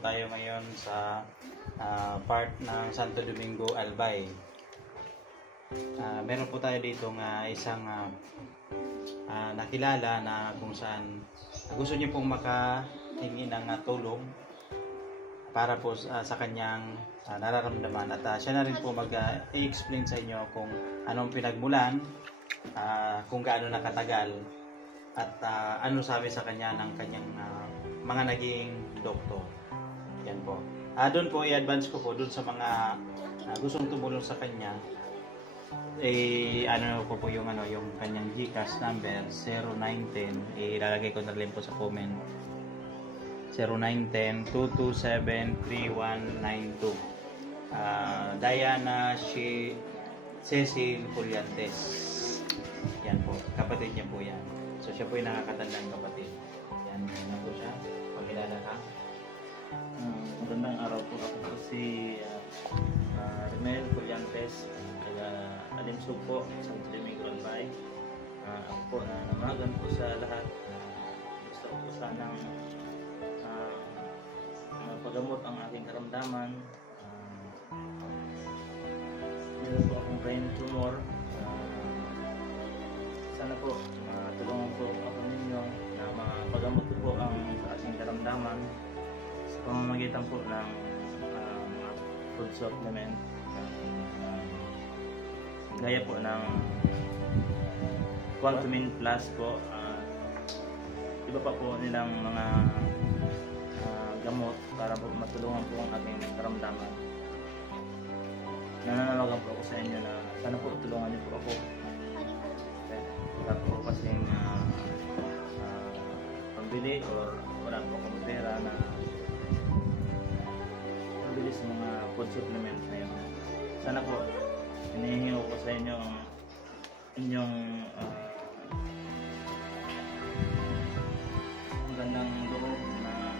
tayo ngayon sa part ng Santo Domingo, Albay. Meron po tayo dito ng isang nakilala na kung saan gusto niyo pong makahingi ng tulong para po sa kanyang nararamdaman, at siya na rin po mag-i-explain sa inyo kung anong pinagmulan, kung gaano nakatagal, at ano sabi sa kanya ng kanyang mga naging doktor. Yan po. Doon po i-advance ko po doon sa mga gustong tumulong sa kanya. Ano ko po yung kanyang GCash number 0910, ilalagay ko na rin po sa comment. 0910-227-3192. Diana Cecil Puliantes. Yan po, kapatid niya po yan. So siya po yung nakakatandang kapatid. Yan na po siya. Pagkilala ka. Magandang araw po. Ako po si Remel Puliantes, taga Alimsug po, Santo Domingo, Albay. Ako po namagan po sa lahat. Gusto ko po sanang pagamot ang aking karamdaman. Meron po akong brain tumor. Sana po tulungan po ako ninyo na mapagamot ko po ang aking karamdaman sa pamamagitan po ng mga food supplement, gaya po ng Quantumin Plus po. Iba pa po nilang mga gamot para po matulungan po ang aking karamdaman. Nananawagan po ako sa inyo na sana po tulungan niyo po ako. Wala po kasing pambili or wala po akong pera na pambili sa mga food supplements na yun. Sana po hinihingi ko sa inyo ang inyong magandang loob na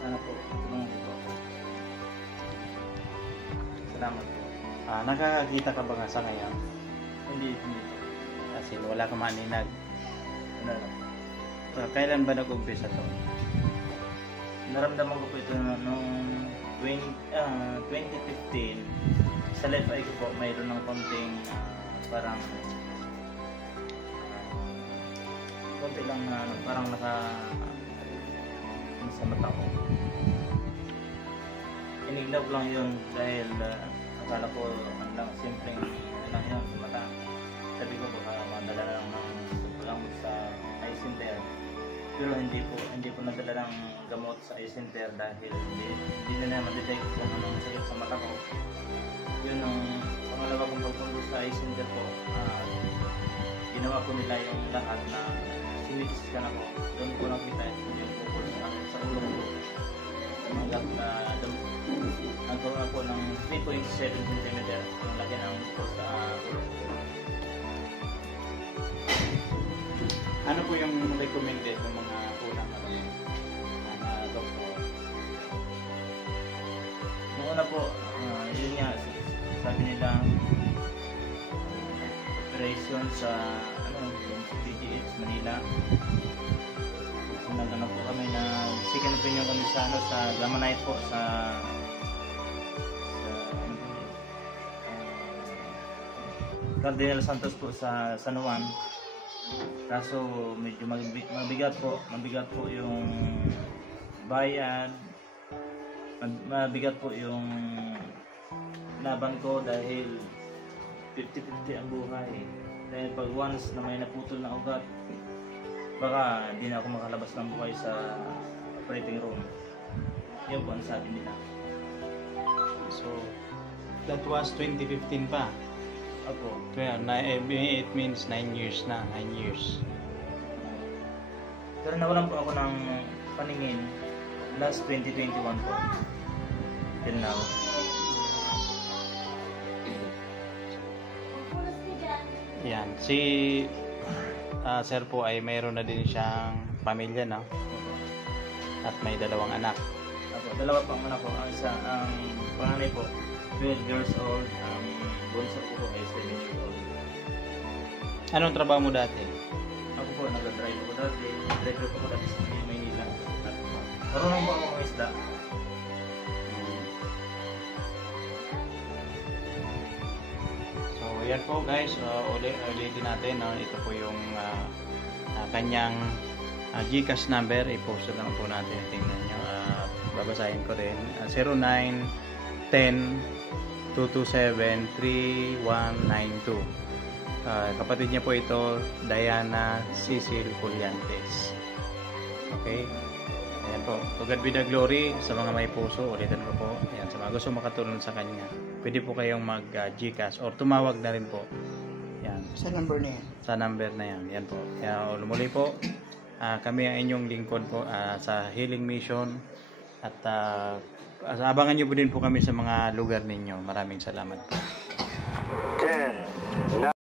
sana po tulungan po ako. Salamat po. Nakakakita ka ba nga sa ngayon? Hindi. Kasi wala ka maninag. Wala lang. Kailan ba nag-umpisa to? Naramdaman ko po ito noong 2015. Sa left eye ko po mayroon ng konting parang konti lang na parang sa mata ko. Inignaw lang yun dahil akala ko lang simpleng lang yun sa mata. Sabi ko baka madala lang ng gamot sa eye center. Pero hindi po nadala ng gamot sa eye center dahil hindi na ma-detect kung anong sakit sa mata ko. Yun ang pangalawa kong pagpunta sa eye center ko. Ginawa ko nila yung lahat na sinitiskan ako. Doon ko nakita yung bukol sa ulo ko. Hanggang nagkaroon ako ng 3.7 cm ang laki ng bukol sa ulo ko. Ano po yung recommended ng mga unang doktor? Noong una po, yun nga, sabi nila operation sa PGH Manila. So nagano po kami na second opinion kami sa sa Gamma Knight po sa Cardinal Santos po sa San Juan. Kaso medyo mabigat po yung bayad, mabigat po yung laban ko dahil 50-50 ang buhay. Dahil pag once na may naputol na ugat, baka hindi na ako makalabas ng buhay sa operating room. Yun po ang sabi nila. So that was 2015 pa. Ako. Kaya it means 9 years na, 9 years. Pero nawalan po ako ng paningin last 2021 po. Till now. Yan. Si sir po ay mayroon na din siyang pamilya, no? At may 2 anak. Ako, 2 pang anak ko. Ang isa, ang panganay po, 12 years old. Ang bunso ko ay 7 years old. Anong trabaho mo dati? Ako po, nag-drive ako dati. Driver po ako dati sa Maynila. Marunong po ako ng isda. yan po guys, ulitin natin, no? Ito po yung kanyang GCash number. I-post lang po natin. Tingnan nyo. Babasahin ko rin. 0910-227-3192. Kapatid niya po ito, Diana Cecil Colliantes. Okay? Ayan po. To God be the glory sa mga may puso. Ulitin ko po. Ayan, sa mga gusto makatulong sa kanya. Pwede po kayong mag-GCash or tumawag na rin po. Ayan. Sa number na yan. Sa number na yan. Yan po. Kaya muli po, kami ang inyong lingkod po sa Healing Mission. At abangan nyo po din po kami sa mga lugar ninyo. Maraming salamat po. 10, 9,